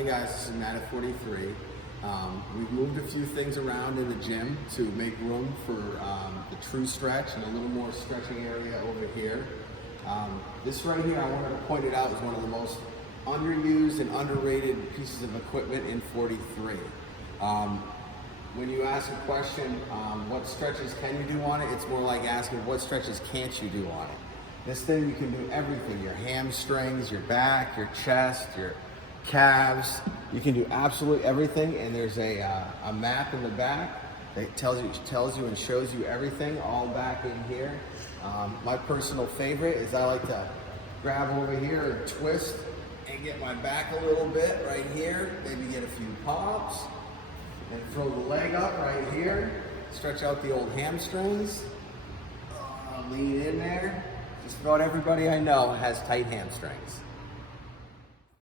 Hi guys, this is Matt at 43. We've moved a few things around in the gym to make room for the true stretch and a little more stretching area over here. This right here, I wanted to point it out, is one of the most underused and underrated pieces of equipment in 43. When you ask a question, what stretches can you do on it, it's more like asking what stretches can't you do on it. This thing, you can do everything: your hamstrings, your back, your chest, your calves. You can do absolutely everything, and there's a map in the back that tells you and shows you everything all back in here. My personal favorite is I like to grab over here and twist and get my back a little bit right here, maybe get a few pops, and throw the leg up right here, stretch out the old hamstrings, lean in there. Just about everybody I know has tight hamstrings.